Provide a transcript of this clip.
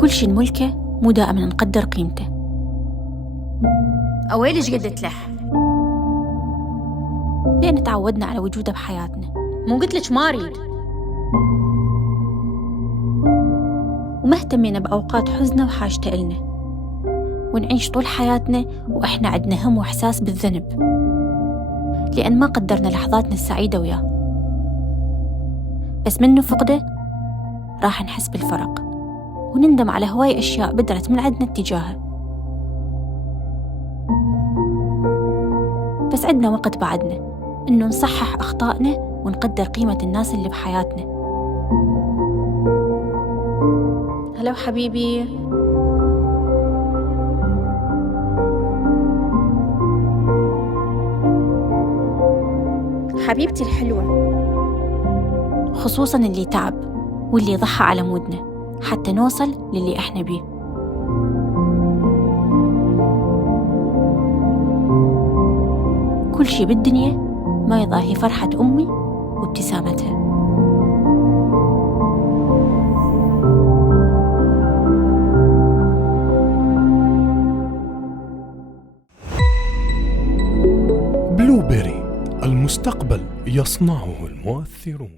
كل شي نملكه مو دائما نقدر قيمته. أويلش قد تلح؟ لأن تعودنا على وجوده بحياتنا. مو قلت لك ما أريد؟ وما اهتمينا بأوقات حزنه وحاجته إلنا، ونعيش طول حياتنا وإحنا عندنا هم وإحساس بالذنب لأن ما قدرنا لحظاتنا السعيدة وياه. بس منه فقده راح نحس بالفرق ونندم على هواي أشياء بدرت من عندنا اتجاهه. بس عندنا وقت بعدنا إنه نصحح أخطائنا ونقدر قيمة الناس اللي بحياتنا. هلو حبيبي. حبيبتي الحلوة، خصوصاً اللي تعب واللي ضحى على مودنا حتى نوصل للي إحنا بيه. كل شي بالدنيا ما يضاهي فرحة أمي وابتسامتها. بلوبيري، المستقبل يصنعه المؤثرون.